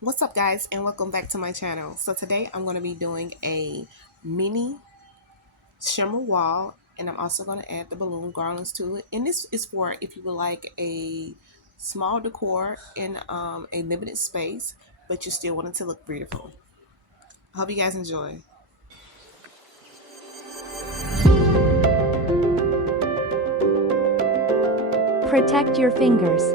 What's up guys, and welcome back to my channel. So today I'm going to be doing a mini shimmer wall, and I'm also going to add the balloon garlands to it. And this is for if you would like a small decor in a limited space, but you still want it to look beautiful. I hope you guys enjoy. Protect your fingers.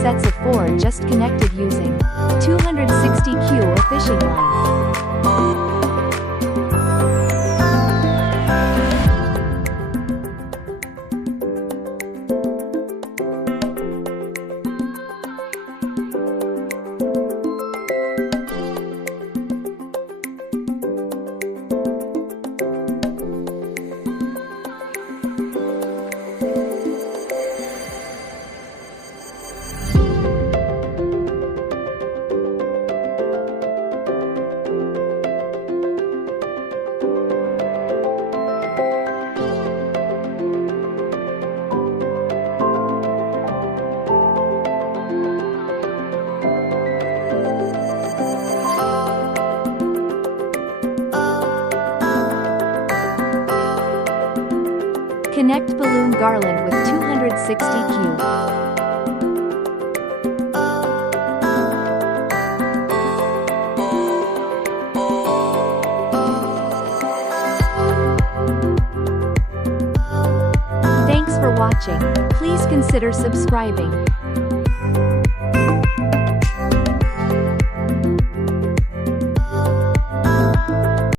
Sets of 4 just connected using 260Q or fishing line. Connect balloon garland with 260Q. Thanks for watching. Please consider subscribing.